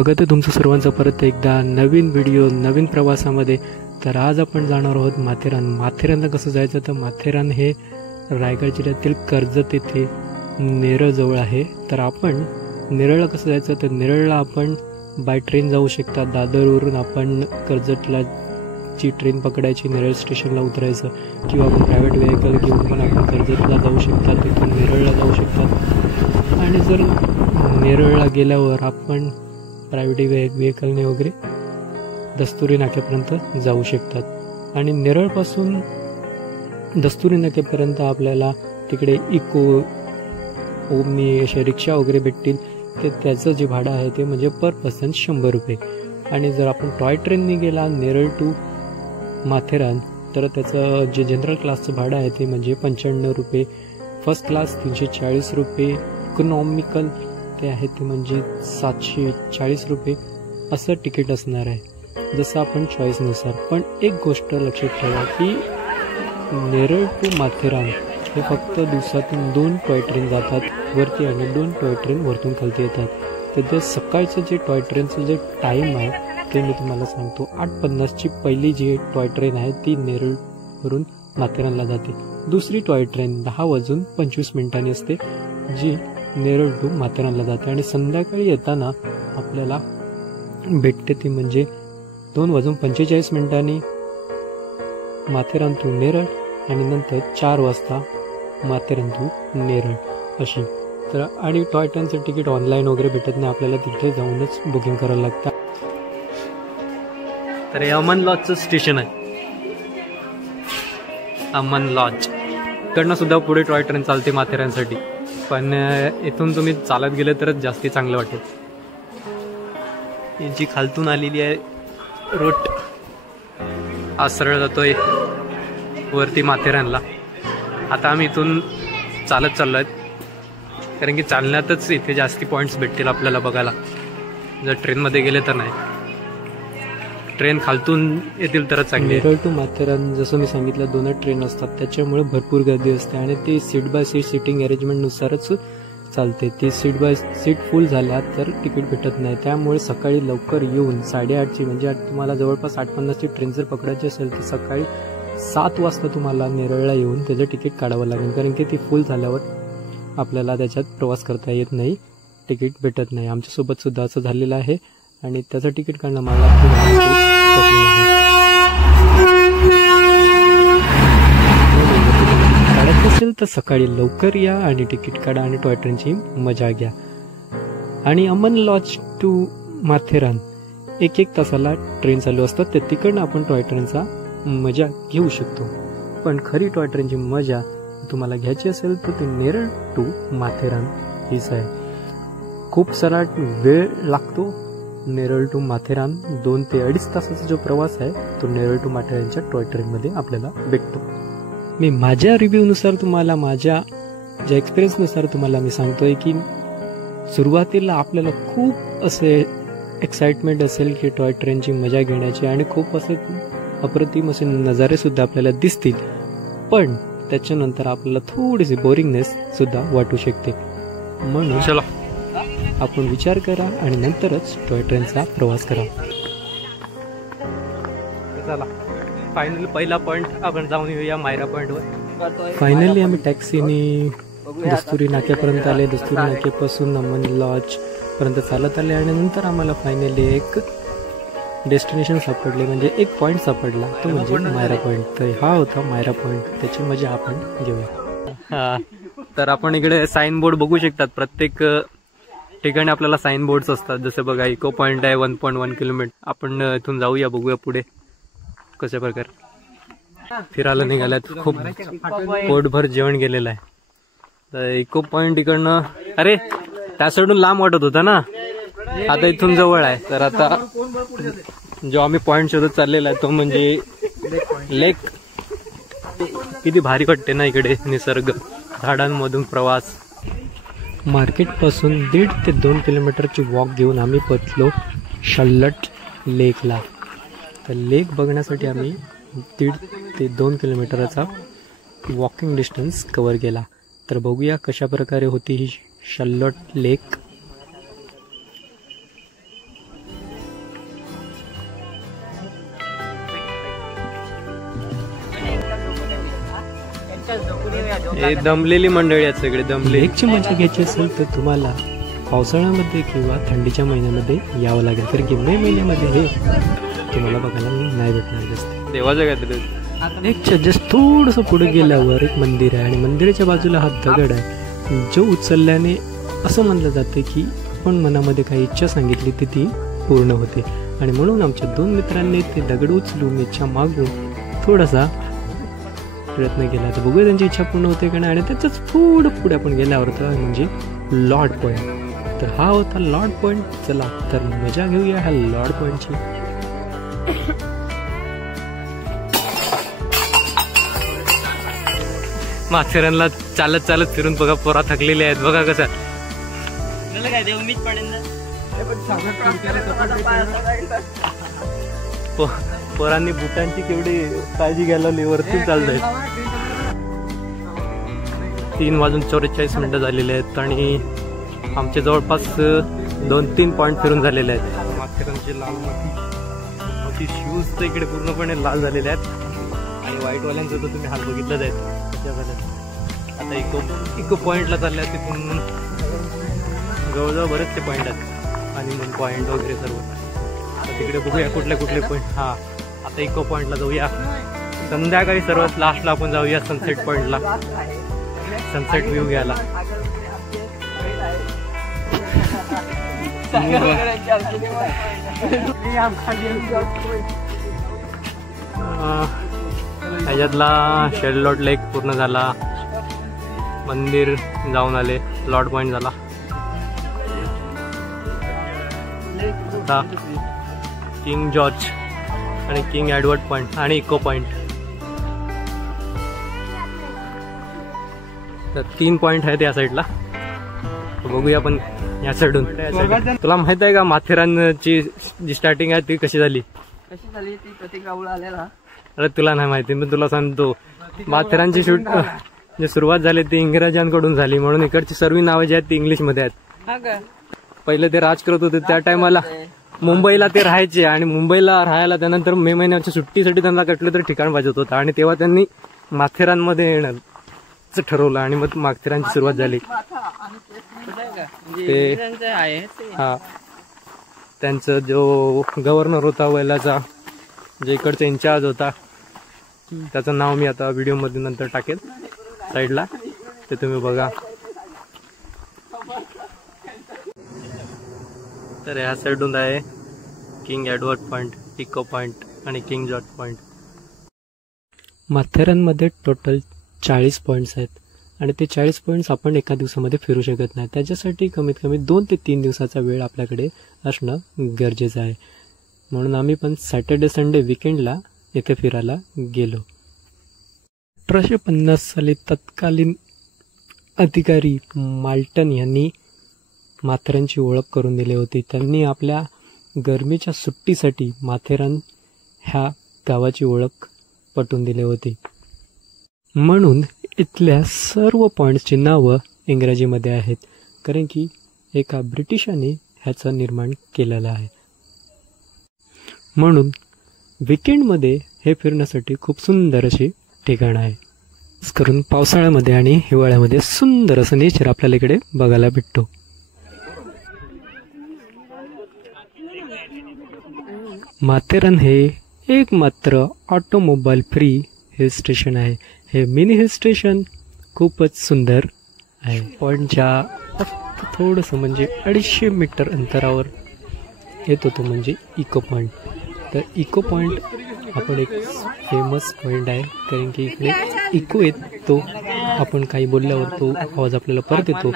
स्वागत आहे तुमचं सर्वांचं परत एकदा नवीन व्हिडिओ नवीन प्रवासामध्ये। तर आज आपण जाणार आहोत माथेरान। माथेरानला कसं जायचं तर माथेरान हे रायगड जिल्ह्यातील कर्जत येथे नेरळ जवळ आहे। तर आपण नेरळला कसं जायचं तर नेरळला आपण बाय ट्रेन जाऊ शकता। दादरवरून आपण कर्जतला ची ट्रेन पकडायची, नेरळ स्टेशनला उतरायचं, किंवा आपण प्रायव्हेट व्हेकल घेऊन पण आपण कर्जतला जाऊ शकता, तिथून नेरळला जाऊ शकता। आणि जर नेरळला गेल्यावर आपण प्रायव्हेट व्हेकलने वगैरे दस्तुरी नाक्यापर्यंत जाऊ शकतात। आणि नेरळपासून दस्तुरी नाक्यापर्यंत आपल्याला तिकडे इको ओमनी अशा रिक्षा वगैरे भेटतील। त्याचं जे भाडं आहे ते म्हणजे पर पर्सन 100 रुपये। आणि जर आपण टॉय ट्रेनने गेला नेरळ टू माथेरान तर त्याचं जे जनरल क्लासचं भाडं आहे ते म्हणजे 95 रुपये, फर्स्ट क्लास 340 रुपये, इकॉनॉमिकल ते आहे ते म्हणजे 740 रुपये असं तिकीट असणार आहे, जसं आपण चॉईसनुसार। पण एक गोष्ट लक्षात ठेवा की नेरळ टू माथेरान हे फक्त दिवसातून 2 टॉय ट्रेन जातात वरती आणि 2 टॉय ट्रेन वरतून खालती येतात। तर ते सकाळचं जे टॉय ट्रेनचं जे टाईम आहे ते मी तुम्हाला सांगतो। 8:50ची पहिली जी टॉय ट्रेन आहे ती नेरळवरून माथेरानला जाते। दुसरी टॉय ट्रेन 10:25 असते जी नेरळ टू माथेरानला जाते। आणि संध्याकाळी येताना आपल्याला भेटते ती म्हणजे 2:45 माथेरान टू नेरळ आणि नंतर 4 वाजता माथेरान टू नेरळ अशी। तर आणि टॉय ट्रेनचं तिकीट ऑनलाईन वगैरे भेटत नाही, आपल्याला तिथे जाऊनच बुकिंग करायला लागतं। तर हे अमन लॉजचं स्टेशन आहे, अमन लॉज। इकडनं सुद्धा पुढे टॉय ट्रेन चालते माथेरानसाठी, पण इथून तुम्ही चालत गेले तरच जास्ती चांगलं वाटेल। जी खालतून आलेली आहे रूट हा सरळ जातोय वरती माथेरानला। आता आम्ही इथून चालत चाललो आहेत, कारण की चालण्यातच इथे जास्ती पॉईंट्स भेटतील आपल्याला बघायला, जर ट्रेनमध्ये गेले तर नाही। ट्रेन खालतून येतील तरच चांगली। नेरळ टू माथेरान जसं मी सांगितलं 2 ट्रेन असतात, त्याच्यामुळे भरपूर गर्दी असते आणि ते सीट बाय सीट सिटिंग अरेंजमेंटनुसारच चालते। ती सीट बाय सीट फुल झाल्या तर तिकीट भेटत नाही, त्यामुळे सकाळी लवकर येऊन 8:30ची म्हणजे तुम्हाला जवळपास 8:50ची ट्रेन जर पकडायची असेल तर सकाळी 7 वाजता तुम्हाला नेरळला येऊन त्याचं तिकीट काढावं लागेल, कारण की ती फुल झाल्यावर आपल्याला त्याच्यात प्रवास करता येत नाही, तिकीट भेटत नाही। आमच्यासोबत सुद्धा असं झालेलं आहे आणि त्याचं तिकीट काढणं मला खूप कठीण आहे। काढत नसेल तर सकाळी लवकर या आणि तिकीट काढा आणि टॉय ट्रेनची मजा घ्या। आणि अमन लॉज टू माथेरान 1-1 तासाला ट्रेन चालू असतात, तर तिकडनं आपण टॉय ट्रेनचा मजा घेऊ शकतो। पण खरी टॉय ट्रेनची मजा तुम्हाला घ्यायची असेल तर ते नेरळ टू माथेरान हीच आहे। खूप सारा वेळ लागतो नेरळ टू माथेरान, 2 ते 2.5 तासाचा जो प्रवास आहे तो नेरळ टू माथेरानच्या टॉय ट्रेनमध्ये आपल्याला भेटतो। मी माझ्या रिव्ह्यूनुसार तुम्हाला, माझ्या ज्या एक्सपिरियन्सनुसार तुम्हाला मी सांगतोय की सुरुवातीला आपल्याला खूप असे एक्साइटमेंट असेल की टॉय ट्रेनची मजा घेण्याची आणि खूप असे अप्रतिम असे नजारे सुद्धा आपल्याला दिसतील, पण त्याच्यानंतर आपल्याला थोडीशी बोरिंगनेस सुद्धा वाटू शकते। म्हणून चला आपण विचार करा आणि नंतरच टॉय ट्रेनचा प्रवास करा। चला फायनली पहिला पॉइंट आपण जाऊन येऊया मायरा पॉइंटवर। फायनली आम्ही टॅक्सीने दस्तुरी नाक्यापर्यंत आले, दस्तुरी नाक्यापासून अमन लॉज पर्यंत चालत आले आणि नंतर आम्हाला फायनली एक डेस्टिनेशन सापडले, म्हणजे एक पॉइंट सापडला, तो म्हणजे मायरा पॉइंट। तर हा होता मायरा पॉइंट, त्याची मजा आपण घेऊया। तर आपण इकडे साइन बोर्ड बघू शकतात, प्रत्येक ठिकाणी आपल्याला साइन बोर्ड्स असतात। जसं बघा इको पॉइंट आहे 1.1 किलोमीटर। आपण इथून जाऊया, बघूया पुढे कशा प्रकारे फिरायला निघाल्यात। खूप पोटभर जेवण गेलेलं आहे। तर इको पॉइंट इकडनं, अरे त्या साईडून लांब वाटत होता ना, आता इथून जवळ आहे। तर आता जो आम्ही पॉइंट शोधत चाललेला आहे तो म्हणजे लेक। किती भारी वाटते ना इकडे, निसर्ग, झाडांमधून प्रवास। मार्केटपासून 1.5 ते 2 किलोमीटरची वॉक घेऊन आम्ही पोचलो शल्लट लेकला। तर लेक बघण्यासाठी आम्ही 1.5 ते 2 किलोमीटरचा वॉकिंग डिस्टन्स कव्हर केला। तर बघूया कशा प्रकारे होती ही शल्लट लेक। हे दमलेली मंडळी आहेत सगळे दमले. लेकची मजा घ्यायची असेल तर तुम्हाला पावसाळ्यामध्ये किंवा थंडीच्या महिन्यामध्ये यावं लागेल, कारण की मे महिन्यामध्ये हे तुम्हाला बघायला नाही भेटणार जास्त. देवाचं काहीतरी लेकच्या जस्ट थोडंसं पुढे गेल्यावर एक मंदिर आहे आणि मंदिराच्या बाजूला हा दगड आहे जो उचलल्याने असं म्हणलं जातं की आपण मनामध्ये काही इच्छा सांगितली ती पूर्ण होते. आणि म्हणून आमच्या 2 मित्रांनी ते दगड उचलून इच्छा मागून थोडासा प्रयत्न केला. तर बघूया त्यांची इच्छा पूर्ण होते का नाही. आणि त्याच्याच पुढे आपण गेल्यावर तर म्हणजे लॉर्ड पॉईंट. तर हा होता लॉर्ड पॉईंट. चला तर मजा घेऊया ह्या लॉर्ड पॉईंटची. माथेरानला चालत चालत फिरून बघा पोरा थकलेले आहेत. बघा कसं पोरांनी बुटांची केवढी काळजी घ्यायला वरती चालत आहेत. 3:44 झालेले आहेत आणि आमचे जवळपास 2-3 पॉईंट फिरून झालेले आहेत. माथेरानचे लाल माती शूज तर इकडे पूर्णपणे लाल झालेले आहेत आणि व्हाईटवाल्यांचं तर तुम्ही हाल बघितलंच आहेत. आता इको पॉईंटला चालल्या, तिथून जवळजवळ बरेचसे पॉईंट आहेत आणि मग पॉईंट वगैरे सर्व. आता तिकडे बघूया कुठले पॉईंट. हां, आता इको पॉईंटला जाऊया. संध्याकाळी सर्वात लास्टला आपण जाऊया सनसेट पॉईंटला, सनसेट व्ह्यू घ्यायला. ह्याच्यातला शेललॉट लेक पूर्ण झाला, मंदिर जाऊन आले, लॉर्ड पॉईंट झाला. आता किंग जॉर्ज आणि किंग एडवर्ड पॉईंट आणि इको पॉईंट. तर 3 पॉईंट आहेत या साईडला. बघूया आपण या साईडून. तुला माहित आहे का माथेरानची जी स्टार्टिंग आहे ती कशी झाली? ती प्रतीक राहुल आलेला. अरे तुला नाही माहिती, मी तुला सांगतो. माथेरानची जी सुरुवात झाली ती इंग्रजांकडून झाली, म्हणून इकडची सर्व नावं जी आहेत ती इंग्लिश मध्ये आहेत. पहिले ते राज करत होते, त्या टायमाला मुंबईला ते राहायचे आणि मुंबईला राहायला त्यानंतर मे महिन्याच्या सुट्टीसाठी त्यांना कुठलं तरी ठिकाण पाहिजे होतं आणि तेव्हा त्यांनी माथेरानमध्ये येण्याचं ठरवलं आणि मग माथेरानची सुरुवात झाली. ते हा त्यांचा जो गव्हर्नर होता वेलाचा, जे इकडचा इन्चार्ज होता, त्याचं नाव मी आता व्हिडिओ मध्ये नंतर टाकेल साईडला, ते तुम्ही बघा. तर ह्या साईडून आहे King Edward point, echo point आणि किंग जॉर्ज पॉईंट. माथेरानमध्ये टोटल 40 पॉईंट्स आहेत आणि ते 40 पॉईंट्स आपण एका दिवसामध्ये फिरू शकत नाही. त्याच्यासाठी कमीत कमी 2 ते 3 दिवसाचा वेळ आपल्याकडे असणं गरजेचं आहे. म्हणून आम्ही पण सॅटर्डे संडे विकेंडला इथे फिरायला गेलो. 1850 साली तत्कालीन अधिकारी माल्टन यांनी माथेरानची ओळख करून दिली होती. त्यांनी आपल्या गरमीच्या सुट्टीसाठी माथेरान ह्या गावाची ओळख पटवून दिली होती. म्हणून इथल्या सर्व पॉईंट्सची नावं इंग्रजीमध्ये आहेत, कारण की एका ब्रिटिशाने ह्याचं निर्माण केलेलं आहे. म्हणून विकेंडमध्ये हे फिरण्यासाठी खूप सुंदर अशी ठिकाण आहे. खास करून पावसाळ्यामध्ये आणि हिवाळ्यामध्ये सुंदर असं नेचर आपल्याला इकडे बघायला भेटतो. माथेरान हे एकमात्र ऑटोमोबाईल फ्री हिल स्टेशन आहे. हे मिनी हिल स्टेशन खूपच सुंदर आहे. पॉईंटच्या फक्त थोडंसं म्हणजे 250 मीटर अंतरावर येतो तो म्हणजे इको पॉईंट. तर इको पॉईंट आपण एक फेमस पॉईंट आहे, कारण की इकडे इको येतो, आपण काही बोलल्यावर तो आवाज आपल्याला परत येतो.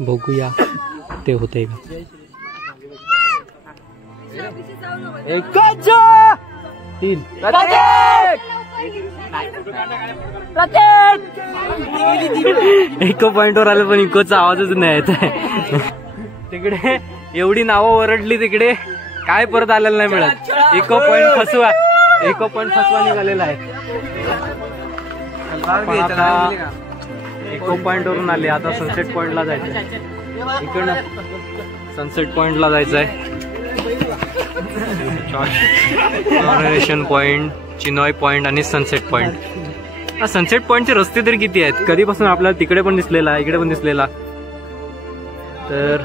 बघूया ते होतंय का. इको पॉइंटवर आलं पण इकोचा आवाजच नाही येत आहे. तिकडे एवढी नावं ओरडली, तिकडे काय परत आलेलं नाही मिळत. इको पॉइंट फसवा निघालेला आहे. इको पॉइंट वरून आले, आता सनसेट पॉइंटला जायचं. इकडनं सनसेट पॉइंटला जायचं आहे. नॉर्वेशन पॉइंट, चिनॉय पॉइंट आणि सनसेट पॉइंट सनसेट पॉइंटचे रस्ते तरी किती आहेत? कधीपासून आपल्याला तिकडे पण दिसलेला, इकडे पण दिसलेला. तर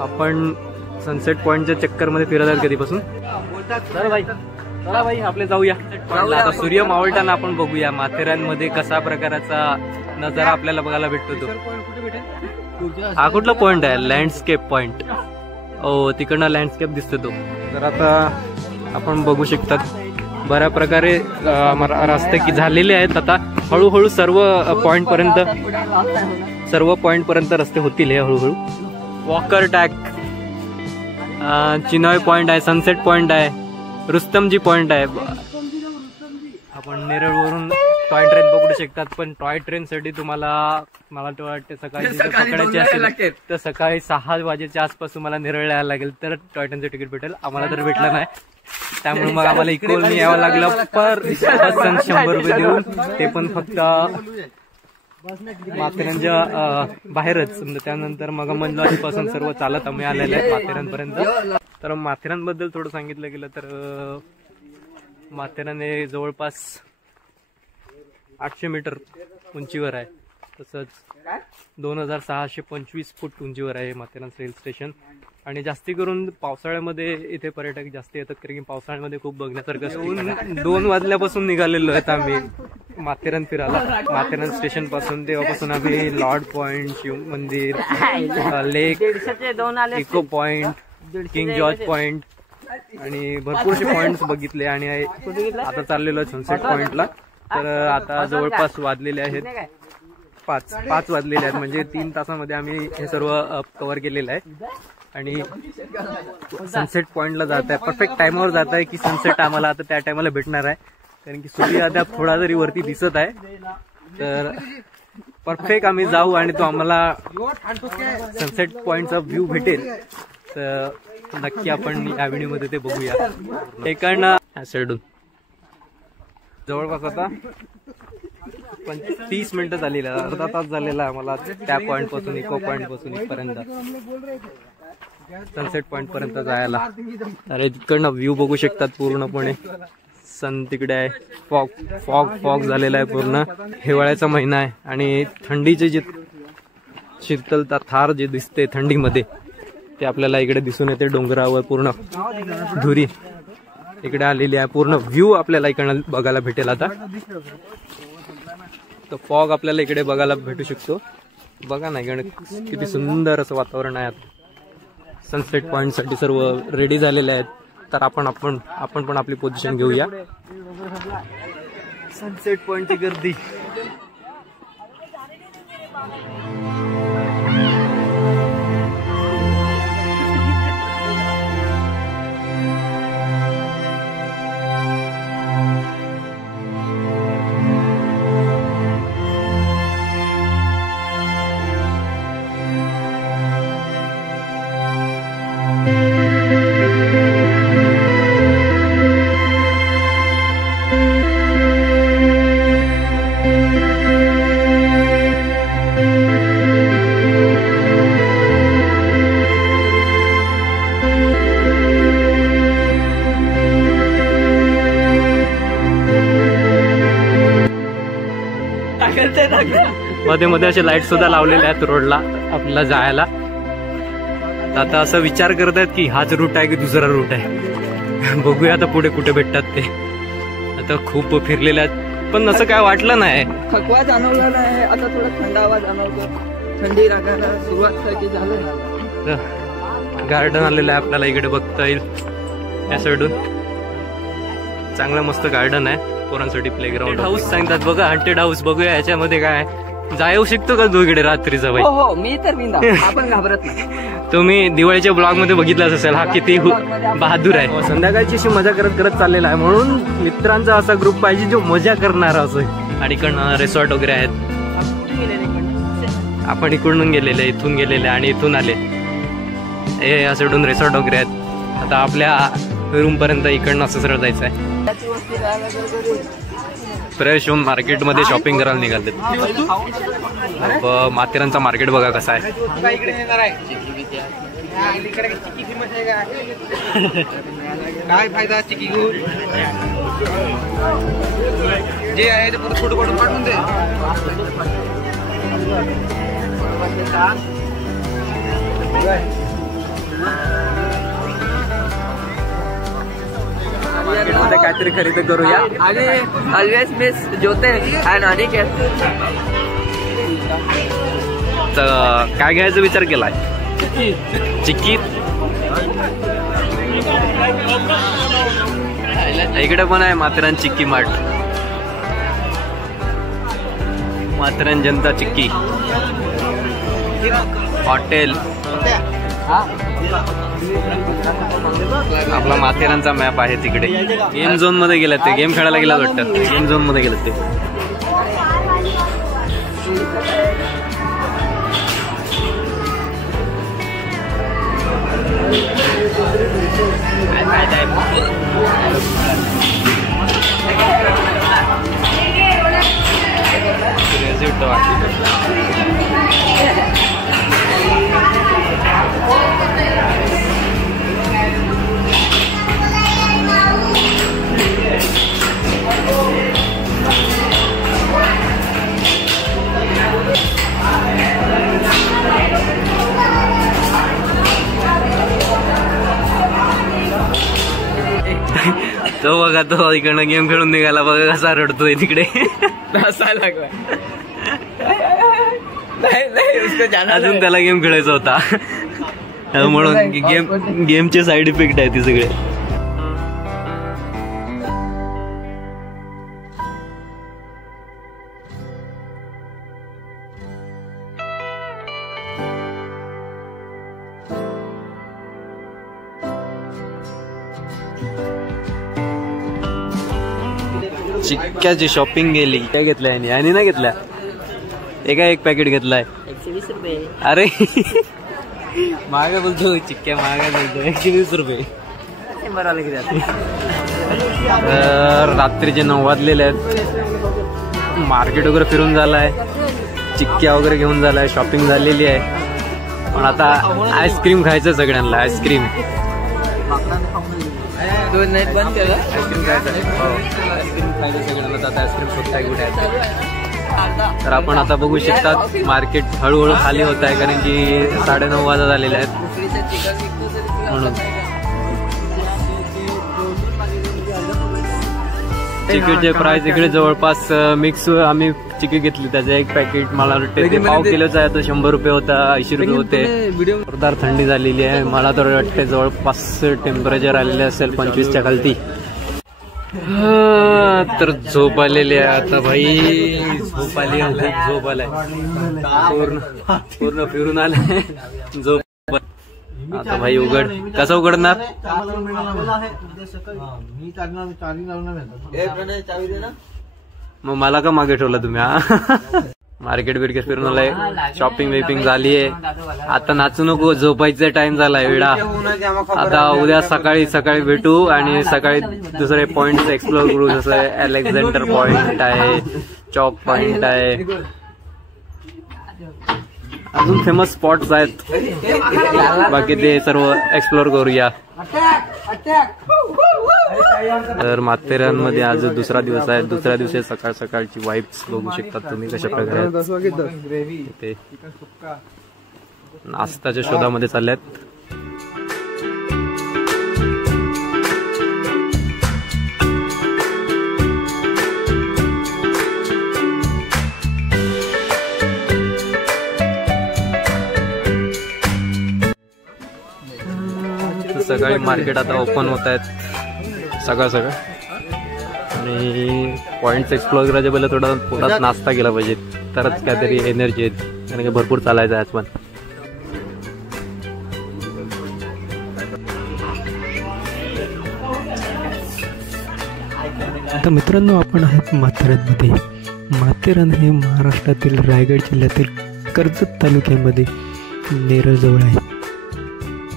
आपण सनसेट पॉइंटच्या चक्कर मध्ये फिरत आहेत कधीपासून. चला भाई आपले जाऊया. आता सूर्य मावळताना आपण बघूया माथेरानमध्ये कसा प्रकाराचा नजारा आपल्याला बघायला भेटतो तो. हा कुठला पॉइंट आहे? Landscape point. ओ तिकडनं लँडस्केप दिसतो तो. तर आता आपण बघू शकतात बऱ्या प्रकारे रस्ते की झालेले आहेत. आता हळूहळू सर्व पॉइंट पर्यंत रस्ते होतील हे हळूहळू. वॉकर टॅक, चिनॉय पॉइंट आहे, सनसेट पॉइंट आहे, रुस्तमजी पॉइंट आहे. आपण नेरळवरून टॉय ट्रेन पकडू शकतात. पण टॉय ट्रेन साठी तुम्हाला मला वाटते सकाळी पकडायची असेल तर सकाळी 6 वाजेच्या आसपास तुम्हाला नेरळ यायला लागेल तर टॉय ट्रेनचं तिकीट भेटेल. आम्हाला तर भेटलं नाही, त्यामुळे मग आम्हाला इकोलनी यावं लागलं पर 100 रुपये देऊन. ते पण फक्त माथेरानच्या बाहेरच. त्यानंतर मग मंदवाडीपासून सर्व चालत आम्ही आलेले आहे माथेरानपर्यंत. तर माथेरानबद्दल थोडं सांगितलं गेलं तर माथेरान हे जवळपास 800 मीटर उंचीवर आहे. तसंच 2625 फूट उंचीवर आहे माथेरान रेल्वे स्टेशन. आणि जास्ती करून पावसाळ्यामध्ये इथे पर्यटक जास्त येतात कारण की पावसाळ्यामध्ये खूप बघण्यासारखं असतं. 2 वाजल्यापासून निघालेलो आहेत आम्ही माथेरान फिरायला. माथेरान स्टेशन पासून तेव्हापासून आम्ही लॉर्ड पॉइंट, शिव मंदिर, lake, echo point, King George point आणि भरपूरसे पॉइंट्स बघितले. आणि आता चाललेलो आहे सनसेट पॉइंटला. तर आता जवळपास वाजलेले आहेत 5 वाजलेले आहेत. म्हणजे 3 तासामध्ये आम्ही हे सर्व कव्हर केलेलं आहे. आणि सनसेट पॉइंटला जात आहे परफेक्ट टाइमवर जात आहे की सनसेट आम्हाला आता त्या टायमाला भेटणार आहे कारण की सूर्य आता थोडा जरी वरती दिसत आहे. तर परफेक्ट आम्ही जाऊ आणि तो आम्हाला सनसेट पॉइंटचा व्ह्यू भेटेल. तर नक्की आपण या व्हिडिओमध्ये ते बघूया. एकांना ऍसेडून जवळपास आता 30 मिनिटं झालेली, अर्धा तास झालेला आहे मला त्या पॉइंट पासून इको पॉइंट पासून इथपर्यंत सनसेट पॉइंट पर्यंत जायला. अरे तिकडनं व्ह्यू बघू शकतात पूर्णपणे. सन तिकडे आहे, फॉग झालेला आहे पूर्ण. हिवाळ्याचा महिना आहे आणि थंडीचे जे शीतलता थार जे दिसते थंडीमध्ये ते आपल्याला इकडे दिसून येते. डोंगरावर पूर्ण धुरी इकडे आलेली आहे. पूर्ण व्ह्यू आपल्याला इकडनं बघायला भेटेल. आता तर फॉग आपल्याला इकडे बघायला भेटू शकतो. बघा ना इकडे किती सुंदर असं वातावरण आहे. सनसेट पॉइंट साठी सर्व रेडी झालेले आहेत. तर आपण पण आपली पोझिशन घेऊया. सनसेट पॉइंटची गर्दी मध्ये मध्ये असे लाईट सुद्धा लावलेले आहेत रोडला आपल्याला जायला. आता असं विचार करत आहेत की हाच रूट आहे की दुसरा रूट आहे. बघूया आता पुढे कुठे भेटतात ते. आता खूप फिरलेले आहेत पण असं काय वाटलं नाही. थकवा जाणवला नाही. आता थोडा थंडावा जाणवतो. थंडी लागायला सुरुवात झाली. गार्डन आलेलं आहे आपल्याला इकडे बघता येईल. या साईडून चांगलं मस्त गार्डन आहे पोरांसाठी. प्लेग्राऊंड हाऊस सांगतात बघा. हंटेड हाऊस बघूया याच्यामध्ये काय जाऊ शकतो का तू इकडे रात्रीचा? भाई हो मी तर आपण घाबरत नाही. तुम्ही दिवाळीच्या ब्लॉग मध्ये बघितलाच असेल हा किती बहादूर आहे. संध्याकाळची अशी मजा करत करत चाललेला आहे. म्हणून मित्रांचा असा ग्रुप पाहिजे जो मजा करणारा असं. आणि इकडनं रिसॉर्ट वगैरे आहेत. आपण इकडून गेलेले, इथून गेलेले आणि इथून आले. हे असं रिसॉर्ट वगैरे आहेत. आता आपल्या रूम पर्यंत इकडनं असं सरळ जायचं आहे. फ्रेश होऊन मार्केटमध्ये शॉपिंग करायला निघाले. माथेरानचा मार्केट बघा कसा आहे. काय फायदा चिकी घेऊन जे आहे ते फोटो काढून पाठवून दे. मार्केटमध्ये काहीतरी खरेदी करूया. आणि ऑलवेज मिस ज्योते अँड अनिकेत. तर काय घ्यायचा विचार केलाय? चिक्की. इकडे पण आहे माथेरान चिक्की मार्ट. माथेरान जनता चिक्की हॉटेल. आपला माथेरानचा मॅप आहे तिकडे. गेम झोन मध्ये गेलात ते. गेम खेळायला गेला वाटतं. गेम झोन मध्ये गेलात ते. तो बघा, तो इकडनं गेम खेळून निघाला बघा, कसा रडतोय तिकडे. अजून त्याला गेम खेळायचा होता म्हणून. गेमचे साईड इफेक्ट आहे ते सगळे. चिक्क्याची शॉपिंग गेली. काय घेतलंय आणि नाही घेतल्या? एका एक पॅकेट घेतलाय. 120 रुपये. अरे महागा बोलतो. चिक्क्या महागा बोलतो. 120 रुपये. तर रात्रीचे 9 वाजलेले आहेत. मार्केट वगैरे फिरून झालाय. चिक्क्या वगैरे घेऊन झालाय. शॉपिंग झालेली आहे. पण आता आईस्क्रीम खायचं सगळ्यांना. आईस्क्रीम बंद केलं. आईस्क्रीम खायचं. आईस्क्रीम खायचं सगळ्यांना. आता आईस्क्रीम शोधताय कुठे आहे. तर आपण आता बघू शकतात मार्केट हळूहळू खाली होत आहे, कारण की 9:30 वाजत झालेले आहेत म्हणून. चिकनचे प्राइस इकडे जवळपास मिक्स आम्ही चिकन घेतली. त्याचं एक पॅकेट मला वाटतं ते पाव किलोचा आहे. तो 100 रुपये होता. 80 रुपये होते. जोरदार थंडी झालेली आहे. मला तर वाटतं जवळपास टेम्परेचर आलेले असेल 25च्या खालती. तर झोप आलेली आहे आता भाई. झोप आली. झोप आलाय. पूर्ण फिरून आलाय. झोप आता भाई. उघड कसं उघडणार? मग मला का मागे ठेवलं तुम्ही? मार्केट बिर्केट फिरून आलाय. शॉपिंग विपिंग झाली आहे. आता नाचू नको. झोपायचा टाइम झालाय. वेळा आता. उद्या सकाळी भेटू आणि सकाळी दुसरे पॉइंट एक्सप्लोर करू. जसं अलेक्झांडर पॉइंट आहे, चॉक पॉइंट आहे, अजून फेमस स्पॉट्स आहेत. बाकी ते सर्व एक्सप्लोर करूया. तर माथेरानमध्ये आज दुसरा दिवस आहे. दुसऱ्या दिवशी सकाळ सकाळची वाईब्स बघू शकतात तुम्ही कशा प्रकारे. ते नाश्त्याच्या शोधामध्ये चालल्यात. सकाळी मार्केट आता ओपन होत आहेत सकाळ आणि पॉइंट्स एक्सप्लोर करायचे पहिले थोडा पोटात नाश्ता केला पाहिजे, तरच काहीतरी एनर्जी येत. कारण की भरपूर चालायचं आहे आज पण. आता मित्रांनो, आपण आहोत माथेरानमध्ये. माथेरान हे महाराष्ट्रातील रायगड जिल्ह्यातील कर्जत तालुक्यामध्ये नेरळजवळ आहे.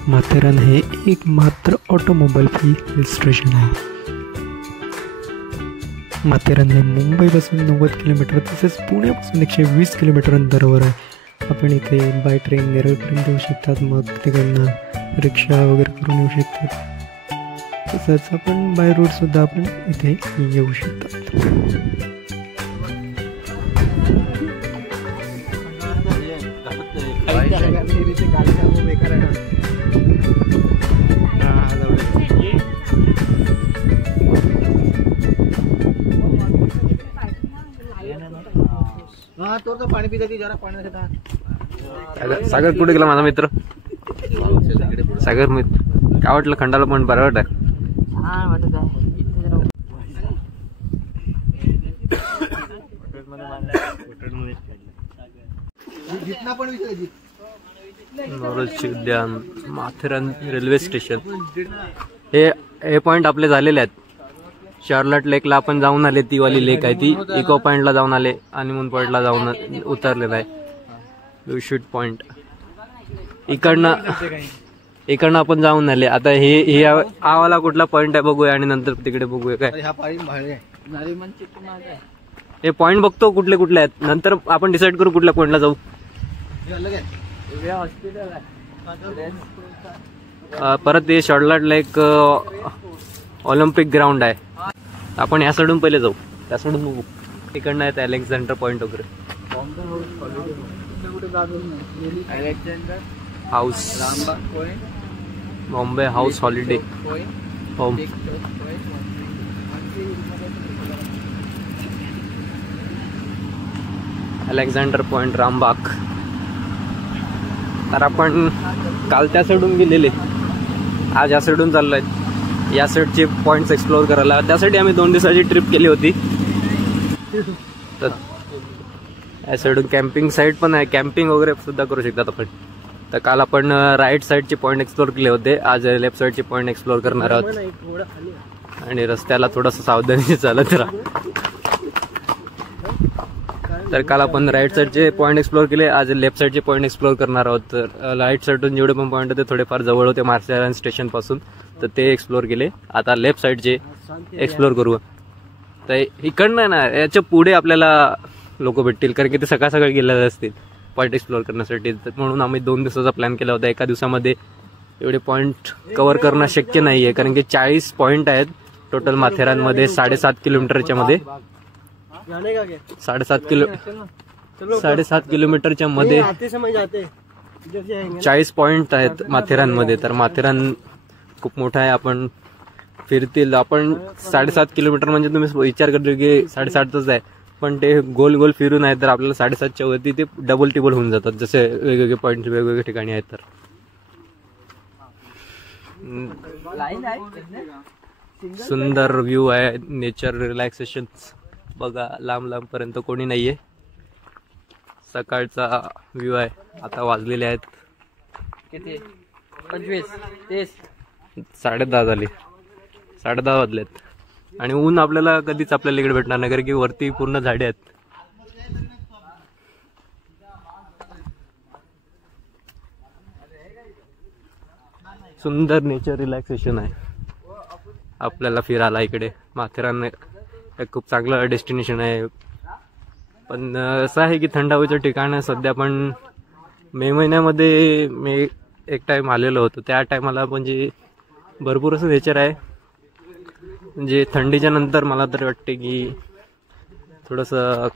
माथेरान हे एक मात्र ऑटोमोबाईल फ्री हिल स्टेशन आहे. माथेरान हे मुंबईपासून 90 किलोमीटर तसेच पुण्यापासून 120 किलोमीटर अंतरावर आहे. आपण इथे बाय ट्रेन नेरळपर्यंत येऊ शकतात. मग तिकडनं रिक्षा वगैरे करून येऊ शकतात. तसंच आपण बाय रोडसुद्धा आपण इथे येऊ शकतात. पाणी पिता जरा पाणी सागर कुठे गेला माझा मित्र? सागर मित्र काय वाटलं खंडाला पण बरं वाटत? हा वाटत आहे. नॉरोजी उद्यान, माथेरान रेल्वे स्टेशन हे पॉइंट आपले झालेले आहेत. शार्लट लेकला आपण जाऊन आले, ती वाली लेक आहे ती. इको पॉइंटला जाऊन आले, हनीमून पॉइंटला जाऊन उतरलेला आहे. ब्लू शूट पॉइंट इकडनं आपण जाऊन आले. आता हे आवाला कुठला पॉइंट आहे बघूया आणि नंतर तिकडे बघूया काय हे पॉइंट बघतो कुठले कुठले आहेत. नंतर आपण डिसाईड करू कुठल्या पॉइंटला जाऊ. परत हे शॉर्टलट लेक ऑलिम्पिक ग्राउंड आहे. आपण या साईडून पहिले जाऊ, त्या साईडून बघू. इकडनं आहेत अलेक्झांडर पॉइंट वगैरे. House, Bombay house holiday home. Alexander point, Rambagh. तर आपण काल त्या साईडून गेलेले, आज या साईडून चाललोय. या साईडचे पॉइंट्स एक्सप्लोअर करायला. त्यासाठी आम्ही 2 दिवसाची ट्रिप केली होती. तर या साईडून कॅम्पिंग साईड पण आहे, कॅम्पिंग वगैरे सुद्धा करू शकतात आपण. तर काल आपण राईट साईडचे पॉइंट एक्सप्लोअर केले होते, आज लेफ्ट साईडचे पॉइंट एक्सप्लोअर करणार आहोत. आणि रस्त्याला थोडंसं सावधानी चालत राहा. तर काल आपण राईट साईडचे पॉइंट एक्सप्लोअर केले, आज लेफ्ट साईडचे पॉइंट एक्सप्लोअर करणार आहोत. तर राईट साईडून जेवढे पण पॉइंट होते थोडेफार जवळ होते माथेरान स्टेशन पासून, तर ते एक्सप्लोअर केले. आता लेफ्ट साईडचे एक्सप्लोअर करू. तर इकडनं ना याच्या पुढे आपल्याला लोक भेटतील, कारण की ते सकाळ सकाळी गेलेले असतील पॉइंट एक्सप्लोअर करण्यासाठी. म्हणून आम्ही 2 दिवसाचा प्लॅन केला होता. एका दिवसामध्ये एवढे पॉइंट कव्हर करणं शक्य नाही आहे, कारण की 40 पॉइंट आहेत टोटल माथेरानमध्ये. 7.5 किलोमीटरच्या मध्ये 7.5 किलोमीटरच्या मध्ये 40 पॉइंट आहेत माथेरानमध्ये. तर माथेरान खूप मोठा आहे. आपण फिरतील, आपण 7.5 किलोमीटर म्हणजे तुम्ही विचार करतो की 7.5च आहे, पण ते गोल गोल फिरून आहे तर आपल्याला 7.5च्या वरती ते डबल टिबल होऊन जातात, जसे वेगवेगळे पॉइंट वेगवेगळ्या ठिकाणी आहेत. तर सुंदर व्ह्यू आहे, नेचर रिलॅक्सेशन बघा. लांब लांब पर्यंत कोणी नाहीये. सकाळचा व्ह्यू आहे. आता वाजलेले आहेत 10:30 झाले, 10:30 वाजलेत. आणि ऊन आपल्याला कधीच आपल्याला इकडे भेटणार नाही, कारण की वरती पूर्ण झाडे आहेत. सुंदर नेचर रिलॅक्सेशन आहे आपल्याला फिरायला इकडे. माथेरान खूप चांगलं डेस्टिनेशन आहे. पण असं आहे की थंड हवेचं ठिकाण आहे. सध्या पण मे महिन्यामध्ये मी एक टाइम आलेलो होतो, त्या टायमाला म्हणजे भरपूर असं नेचर आहे. म्हणजे थंडीच्या नंतर मला तरी वाटते की थोडंसं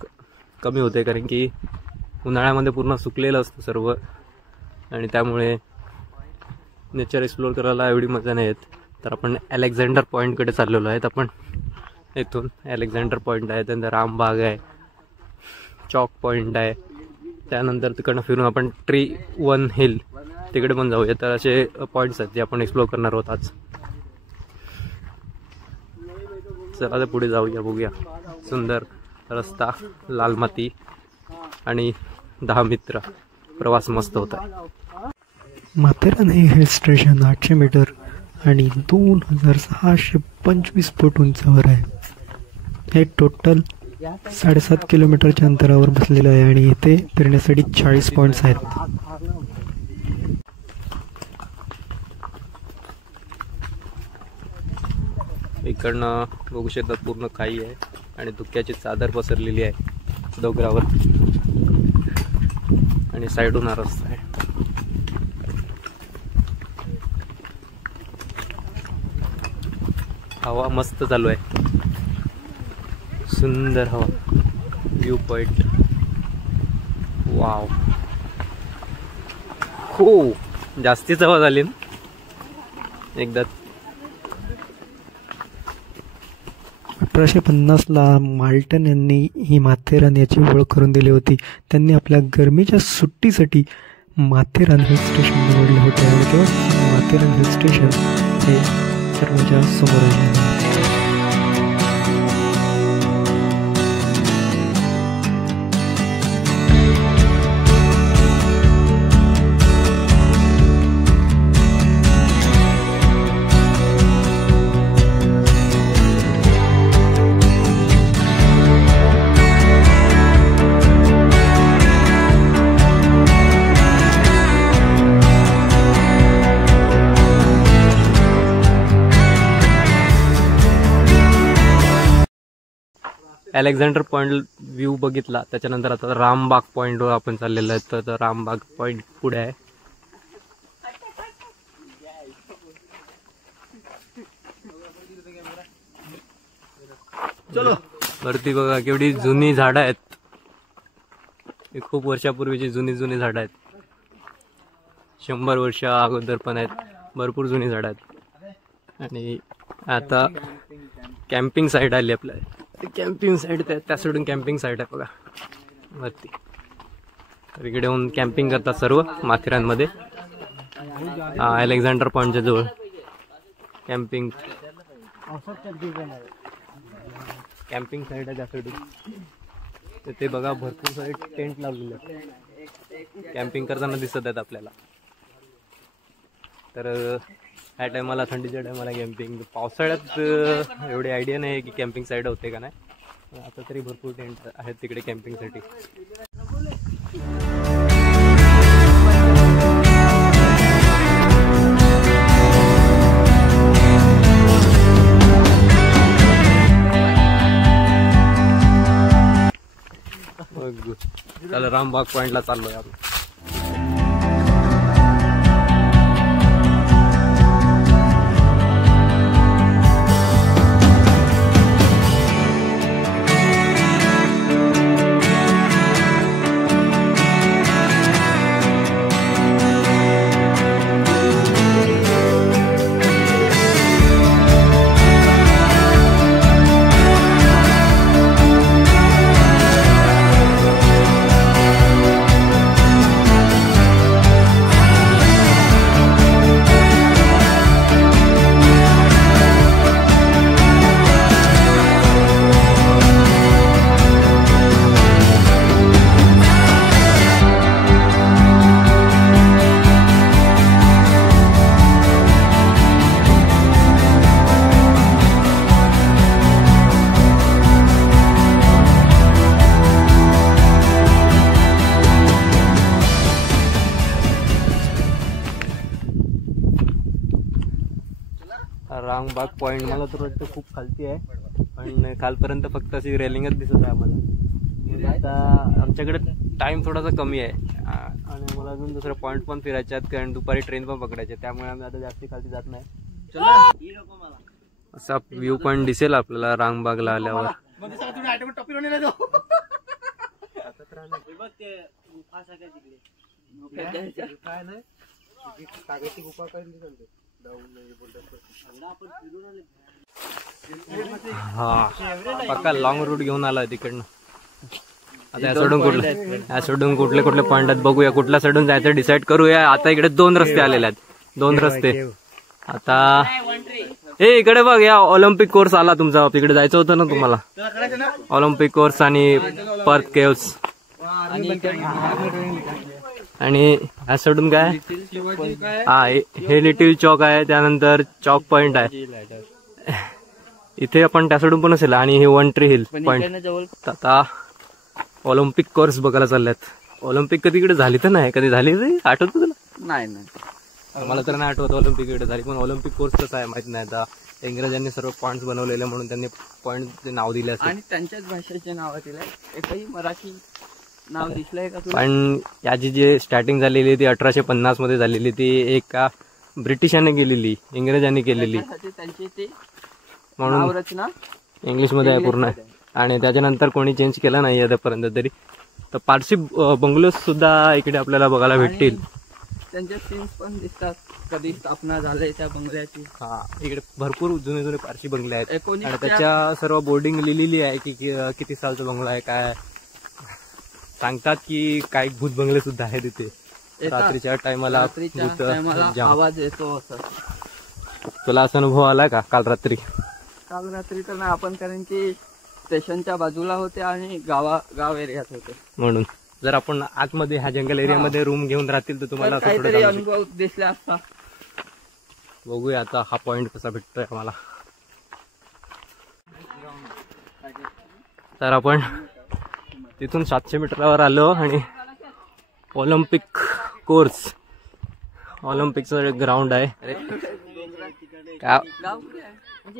कमी होते, कारण की उन्हाळ्यामध्ये पूर्ण सुकलेलं असतं सर्व, आणि त्यामुळे नेचर एक्सप्लोअर करायला एवढी मजा नाही येत. तर आपण अलेक्झांडर पॉईंटकडे चाललेलो आहेत. आपण इथून अलेक्झांडर पॉईंट आहे, त्यानंतर रामबाग आहे, चॉक पॉईंट आहे, त्यानंतर तिकडनं फिरून आपण ट्री 1 हिल तिकडे पण जाऊया. तर असे पॉईंट्स आहेत जे आपण एक्सप्लोअर करणार आहोत आज. चला तर पुढे जाऊया, बघूया. सुंदर रस्ता, लाल माती आणि 10 मित्र, प्रवास मस्त होता. माथेरान हे हिल स्टेशन 800 मीटर आणि 2625 फूट उंचावर आहे. हे टोटल 7.5 किलोमीटरच्या अंतरावर बसलेलं आहे आणि इथे फिरण्यासाठी 40 पॉईंट्स आहेत. इकडनं बघू शकतात पूर्ण खाई आहे आणि धुक्याची चादर पसरलेली आहे डोंगरावर, आणि साईडून हा रस्ता आहे. हवा मस्त चालू आहे, सुंदर हवा. व्ह्यू पॉइंट वाव, हो जास्तीच हवा झाली ना एकदा. 1850ला माल्टन यांनी ही माथेरान याची ओळख करून दिली होती. त्यांनी आपल्या गरमीच्या सुट्टीसाठी माथेरान हिल स्टेशन निवडले होते आणि तेव्हा माथेरान हिल स्टेशन हे सर्वांच्या समोर आले. अलेक्झांडर पॉइंट व्ह्यू बघितला, त्याच्यानंतर आता रामबाग पॉइंटवर आपण चाललेलो आहे. तर रामबाग पॉइंट पुढे आहे. वरती बघा केवढी जुनी झाडं आहेत. ही खूप वर्षापूर्वीची जुनी झाडं आहेत. 100 वर्ष अगोदर पण आहेत. भरपूर जुनी झाडं आहेत. आणि आता कॅम्पिंग साईड आली आपल्या. कॅम्पिंग साईड त्या सोडून कॅम्पिंग साईड आहे बघा वरती. तर इकडे येऊन कॅम्पिंग करतात सर्व माथेरानमध्ये. अलेक्झांडर पॉइंटच्या जवळ कॅम्पिंग साईड आहे त्या सोडून. तर ते बघा भरपूर सारे टेंट लावलेले आहेत. कॅम्पिंग करताना दिसत आहेत आपल्याला. तर ह्या टायमाला थंडीच्या टायमाला कॅम्पिंग. पावसाळ्यात एवढी आयडिया नाही की कॅम्पिंग साईड होते का नाही. आता तरी भरपूर टेंट आहेत तिकडे कॅम्पिंगसाठी. त्याला रामबाग पॉइंटला चाललोय आपण. रामबाग पॉइंट मला तर वाटतं खूप खालती आहे. पण खालपर्यंत फक्त अशी रेलिंगच दिसत आहे आम्हाला. आता आमच्याकडे टाइम थोडासा कमी आहे आणि मला अजून दुसरा पॉइंट पण फिरायचे आहेत, कारण दुपारी ट्रेन पण पकडायचे. त्यामुळे आम्ही आता जास्ती खालती जात नाही. असा व्ह्यू पॉइंट दिसेल आपल्याला रामबागला आल्यावर. हा पक्का लॉंग रूट घेऊन आलाय तिकडनं. आता या सोडून कुठले पॉइंट आहेत बघूया. कुठल्या सोडून जायचं डिसाईड करूया. आता इकडे 2 रस्ते आलेले आहेत. 2 रस्ते. आता इकडे बघ, या ऑलिम्पिक कोर्स आला तुमचा. तिकडे जायचं होतं ना तुम्हाला. ऑलिम्पिक कोर्स आणि पर्थ केव्स. आणि ह्या सोडून काय, हा हे लिटिल चौक आहे. त्यानंतर चौक पॉइंट आहे इथे. आपण त्या सोडून पण असेल. आणि हे 1 ट्री हिल पॉइंट. आता ऑलिम्पिक कोर्स बघायला चालल्यात. ऑलिम्पिक कधी इकडे झाली तर नाही. कधी झाली आठवत तुला? नाही मला तर नाही आठवत ऑलिम्पिक इकडे झाली. पण ऑलिम्पिक कोर्स कसं आहे माहित नाही. आता इंग्रजांनी सर्व पॉइंट बनवलेले म्हणून त्यांनी पॉइंटचे नाव दिले असेल. आणि त्यांच्याच भाषेचे नाव दिले. एकही मराठी नाव दिसलंय का? पण याची जी स्टार्टिंग झालेली ती 1850 मध्ये झालेली. ती एका ब्रिटिशाने केलेली, इंग्रजांनी केलेली म्हणून इंग्लिश मध्ये आहे पूर्ण. आणि त्याच्यानंतर कोणी चेंज केला नाही आतापर्यंत तरी. तर पारसी बंगलोज सुद्धा इकडे आपल्याला बघायला भेटतील. त्यांचे सीन्स पण दिसतात, कधी स्थापना झाले त्या बंगल्याची. हा, इकडे भरपूर जुने जुने पारशी बंगले आहेत 19 आणि त्याच्या सर्व बोर्डिंग लिहिलेली आहे की किती सालचा बंगला आहे, काय सांगतात की काही भूत बंगले सुद्धा आहेत तिथे. येतात. रात्रीच्या टायमाला रात्रीच्या टायमाला आवाज येतो असं. तुला असा अनुभव आला का काल रात्री? काल रात्री तर नाही आपण, कारण की स्टेशनच्या बाजूला होते आणि गाव एरियात होते, म्हणून जर आपण आतमध्ये ह्या जंगल एरियामध्ये रूम घेऊन राहतील तर तुम्हाला असं थोडं काहीतरी जाणवू अनुभव दिसला असता. शकतं. बघूया आता हा पॉइंट कसा भेटतोय आम्हाला. तर आपण तिथून 700 मीटरवर आलो आणि ऑलिम्पिक कोर्स, ऑलिम्पिकचं ग्राउंड आहे.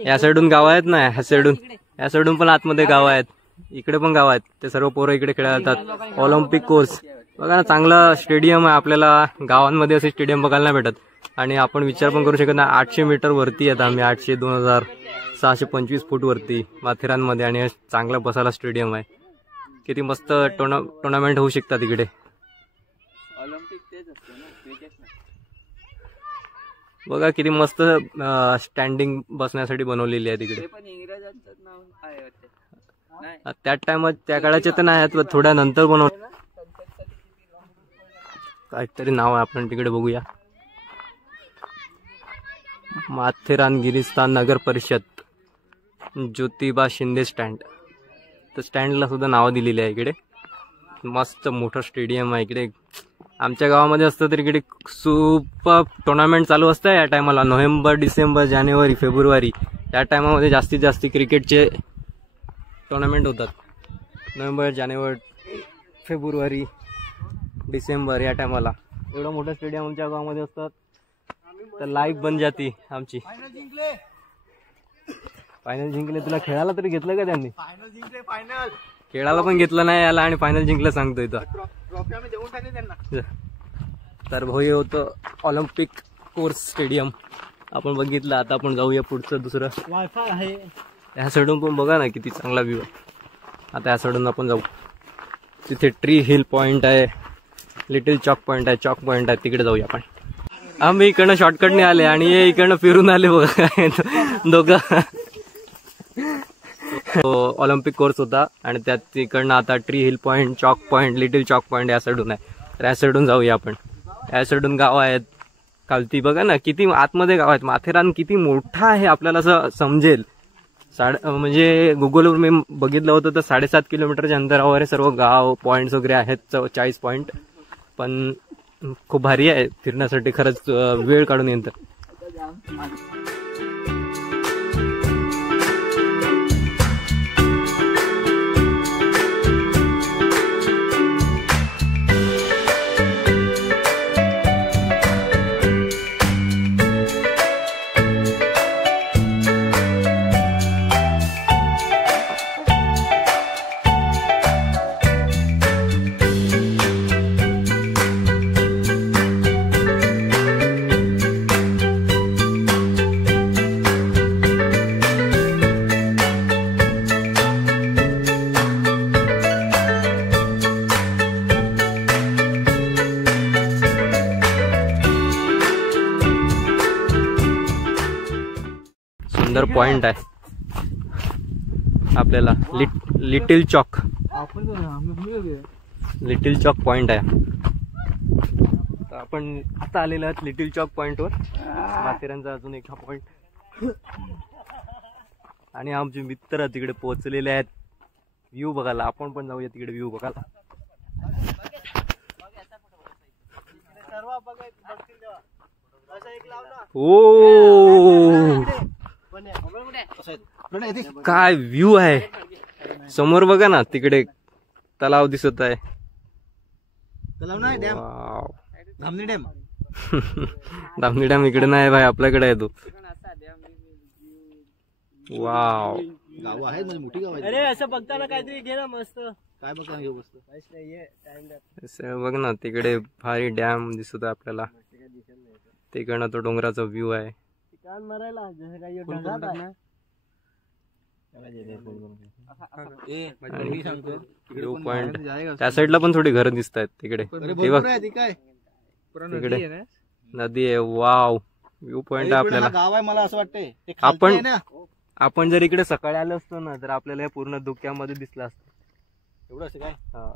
या साईडून गाव आहेत ना, ह्या साईडून पण आतमध्ये गाव आहेत, इकडे पण गाव आहेत. ते सर्व पोरं इकडे खेळायला येतात. ऑलिम्पिक कोर्स बघा ना, चांगलं स्टेडियम आहे. आपल्याला गावांमध्ये असे स्टेडियम बघायला नाही भेटत. आणि आपण विचार पण करू शकत नाही, 800 मीटर वरती आहेत आम्ही, 800, 2625 फूट वरती माथेरानमध्ये, आणि चांगला बसायला स्टेडियम आहे. किती मस्त टुर्नामेंट होऊ शकतात इकडे. ऑलिम्पिक तेच असते ना, क्रिकेट नाही. बघा किती मस्त स्टँडिंग बसण्यासाठी बनवलेली आहे तिकडे. ते पण इंग्रजांचं नाव आहे वाटतं. नाही, त्या टाइमात त्या काळाचे तर नाही आहेत, थोड्या नंतर बनव काहीतरी नाव आहे, आपण तिकडे बघूया. माथेरान गिरिस्थान नगर परिषद ज्योतिबा शिंदे स्टँड. तर स्टँडला सुद्धा नावं दिलेली आहे इकडे. मस्त मोठं स्टेडियम आहे इकडे. आमच्या गावामध्ये असतं तर इकडे सुपर टुर्नामेंट चालू असतं या टायमाला. नोव्हेंबर, डिसेंबर, जानेवारी, फेब्रुवारी या टायमामध्ये जास्तीत जास्त क्रिकेटचे टुर्नामेंट होतात. नोव्हेंबर, जानेवारी, फेब्रुवारी, डिसेंबर या टायमाला एवढं मोठं स्टेडियम आमच्या गावामध्ये असतात. तर लाईव्ह बन जाती आमची. फायनल जिंकले. तुला खेळायला तरी घेतलं का त्यांनी? खेळायला पण घेतलं नाही याला आणि फायनल जिंकलं सांगतो इथं. तर भाऊ हे होतं ऑलिम्पिक कोर्स स्टेडियम आपण बघितलं. आता आपण जाऊया पुढचं दुसरं. वायफाय आहे ह्या साईडून पण बघा ना किती चांगला व्ह्यू आहे. आता ह्या साईडून आपण जाऊ. तिथे ट्री हिल पॉइंट आहे, लिटिल चॉक पॉइंट आहे, चॉक पॉइंट आहे, तिकडे जाऊया आपण. आम्ही इकडनं शॉर्टकटने आले आणि हे इकडनं फिरून आले बघा दोघं. ऑलिम्पिक कोर्स होता आणि त्यात तिकडनं आता tree hill point, chalk point, little chalk point या साईडून आहे. तर या साईडून जाऊया आपण. या साईडून गाव आहेत खालती बघा ना किती आतमध्ये गाव आहेत. माथेरान किती मोठा आहे आपल्याला असं समजेल. म्हणजे गुगलवर मी बघितलं होतं तर 7.5 किलोमीटरच्या अंतरावर सर्व गाव पॉइंट्स वगैरे आहेत, 40 पॉइंट. पण खूप भारी आहे फिरण्यासाठी, खरंच वेळ काढून येतं. सुंदर पॉइंट आहे आपल्याला. Little chalk, little chalk point आहे. तर आपण आता आलेलो आहोत लिटिल चॉक पॉइंटवर. माथेरानचा अजून एक हा पॉइंट. आणि आमचे मित्र तिकडे पोहोचलेले आहेत व्ह्यू बघायला. आपण पण जाऊया तिकडे व्ह्यू बघायला. ओ काय व्ह्यू आहे समोर बघा ना, तिकडे तलाव दिसत आहे. धामणी डॅम इकडे नाही भाई, आपल्याकडे आहे तो. वाव, गाव आहेत म्हणजे मोठी गाव आहेत. अरे असं बघताना काहीतरी घे ना मस्त. काय बघताना घेऊ मस्त. बघ ना तिकडे भारी डॅम दिसत आहे आपल्याला. तिकडनं तो डोंगराचा व्ह्यू आहे. View point. त्या साईडला पण थोडी घरं दिसत आहेत तिकडे. ते बघ इकडे नदी आहे. वाव व्ह्यू पॉइंट आहे आपल्याला. गाव आहे मला असं वाटतंय ते खालती आपण आहे ना. आपण जर इकडे सकाळी आलो असतो ना तर आपल्याला हे पूर्ण धुक्यामध्ये दिसलं असतं. एवढं असं काय हा.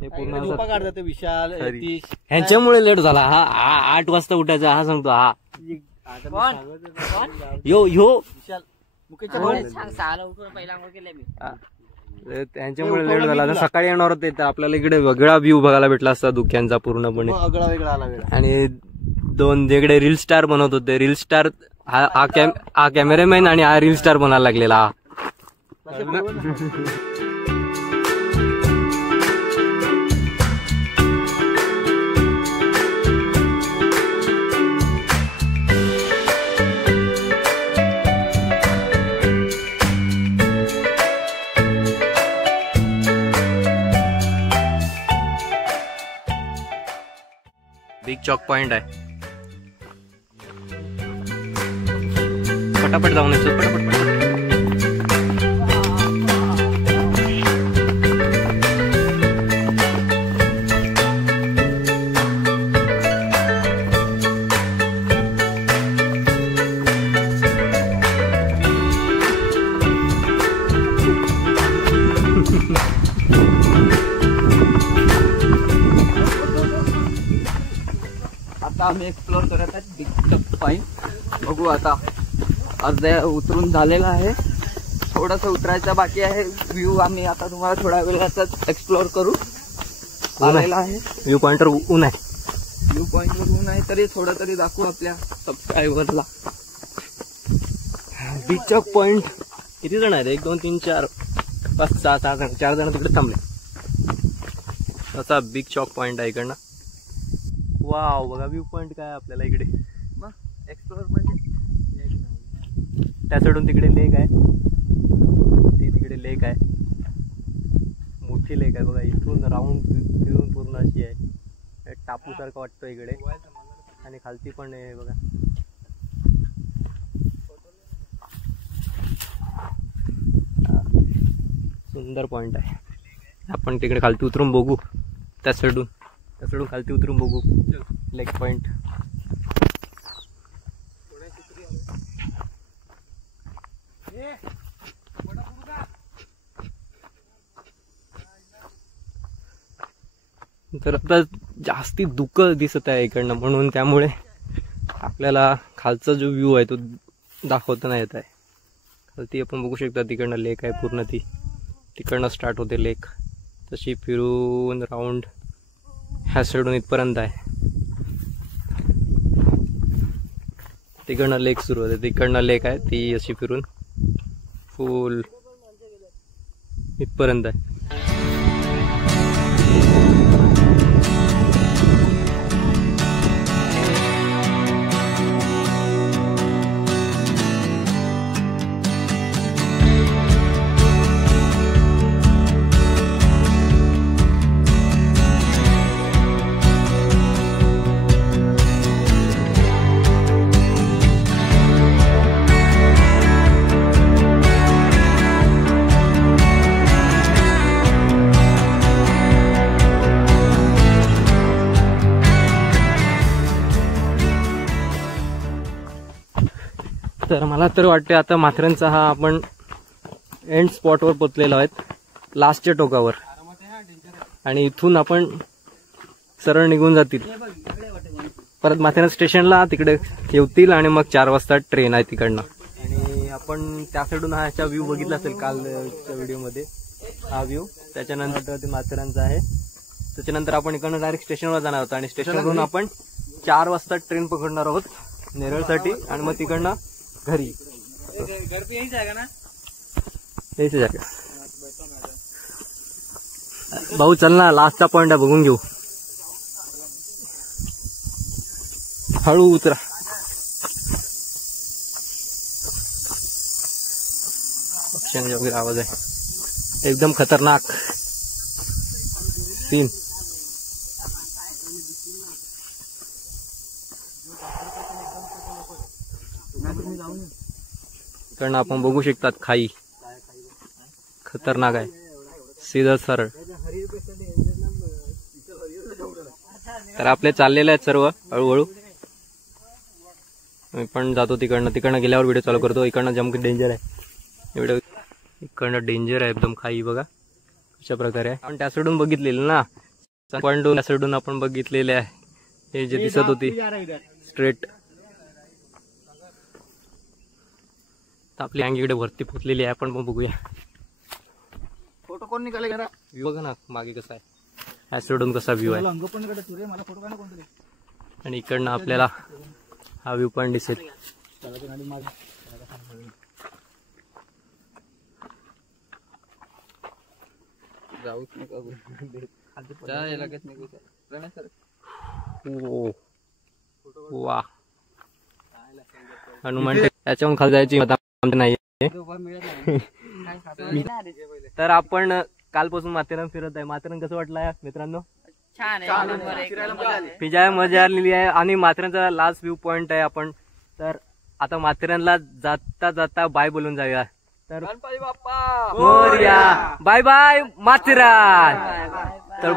हे पूर्ण पूर्ण झोपा काढतात ते विशाल खरी. यतीश. ह्यांच्यामुळे लेट झाला. हा 8 वाजता उठायचा हा सांगतो. हा यो विशाल मुकेशच्या भाऊ. त्यांच्यामुळे लेट झाला. आता सकाळी येणार होते तर आपल्याला इकडे वेगळा व्ह्यू बघायला भेटला असता धुक्यांचा पूर्णपणे. आगळा वेगळा आला वेगळा. आणि 2 जेकडे रील स्टार बनवत होते. रील स्टार हा कॅमेरामॅन आणि हा रील स्टार बनायला लागलेला. बिग चॉक पॉइंट आहे. पटापट जाऊन यायचं. पटापट. आता आम्ही एक्सप्लोर करत आहेत बिग चॉक पॉइंट. बघू आता अर्ध्या उतरून झालेला आहे. थोडंसं उतरायचं बाकी आहे. व्ह्यू आम्ही आता तुम्हाला थोड्या वेळातच एक्सप्लोर करू. आलेला आहे व्ह्यू पॉइंटवर ऊन आहे. व्ह्यू पॉइंटवर ऊन आहे तरी थोडं तरी दाखवू आपल्या सबस्क्रायबरला. बिग चॉक पॉइंट किती जण आहेत? 1 2 3 4 5 6 7 जण. 4 जण तिकडे थांबले. असा बिग चॉक पॉइंट आहे इकडनं. वाव बघा व्ह्यू पॉइंट काय आपल्याला इकडे. एक्सप्लोर म्हणजे त्या साईडून तिकडे लेक आहे. ती तिकडे लेक आहे. मोठी लेक आहे बघा. इथून राऊंड फिरून पूर्ण अशी आहे. टापू सारखं वाटतं इकडे. आणि खालती पण आहे बघा. सुंदर पॉइंट आहे. आपण तिकडे खालती उतरून बघू. त्या साईडून खालती उतरून बघू लेक पॉइंट. तर आता जास्ती धुकं दिसत आहे इकडनं म्हणून त्यामुळे आपल्याला खालचा जो व्ह्यू आहे तो दाखवता नाही येत आहे. खालती आपण बघू शकता तिकडनं लेक आहे पूर्ण. ती तिकडनं स्टार्ट होते लेक. तशी फिरून राऊंड ह्या साईडून इथपर्यंत आहे. तिकडनं लेक सुरू होते. तिकडनं लेक आहे ती अशी फिरून फुल इथपर्यंत आहे. तर मला तर वाटते आता माथेरानचा हा आपण एंड स्पॉटवर पोचलेलो आहेत. लास्टच्या टोकावर. आणि इथून आपण सरळ निघून जातील. परत माथेरान स्टेशनला तिकडे ठेवतील आणि मग 4 वाजता ट्रेन आहे तिकडनं. आणि आपण त्या साईडून हा ह्याचा व्ह्यू बघितला असेल कालच्या व्हिडिओमध्ये. हा व्ह्यू त्याच्यानंतर ते माथेरानचा आहे. त्याच्यानंतर आपण इकडनं डायरेक्ट स्टेशनवर जाणार आहोत. आणि स्टेशनवरून आपण 4 वाजता ट्रेन पकडणार आहोत नेरळसाठी. आणि मग तिकडनं घरी. घर पे यही जाएगा ना. यायचं जागा. भाऊ चल ना. लास्टचा पॉइंट आहे बघून घेऊ. हळू उतरा. पक्ष्यांचा वगैरे आवाज आहे. एकदम खतरनाक सीन. इकडनं आपण बघू शकतात खाई. खतरनाक आहे. सीधा सरळ. तर आपले चाललेले आहेत सर्व हळूहळू. मी पण जातो तिकडनं गेल्यावर व्हिडिओ चालू करतो. इकडनं जमक डेंजर आहे व्हिडिओ, इकडनं डेंजर आहे एकदम खाई बघा अशा प्रकारे आहे. आपण त्या साईडून बघितलेलं ना, पॉईंट त्या साईडून आपण बघितलेले आहे. हे जे दिसत होती स्ट्रेट, आपली अंगी इकडे वरती फुटलेली आहे. आपण पण बघूया. फोटो कोण निघाले घरा व्ह्यू बघा ना मागे कसा आहे, या साईडून कसा व्ह्यू आहे. अंग पण निघाले तुरे मला फोटो काढा कोणतरी. आणि इकडनं आपल्याला हा व्ह्यू पॉईंट दिसेल. जाऊच नका लगेच निघू. वा हनुमान याच्याहून खाली जायची नाही. तर आपण कालपासून माथेरान फिरत आहे. माथेरान कसं वाटलं मित्रांनो? छान आहे, फिजाय मजा आलेली आहे. आणि माथेरानचा लास्ट व्ह्यू पॉइंट आहे. आपण तर आता माथेरानला जाता जाता बाय बोलून जाऊया. तर गणपती बाप्पा मोरया, बाय बाय माथेरान. तर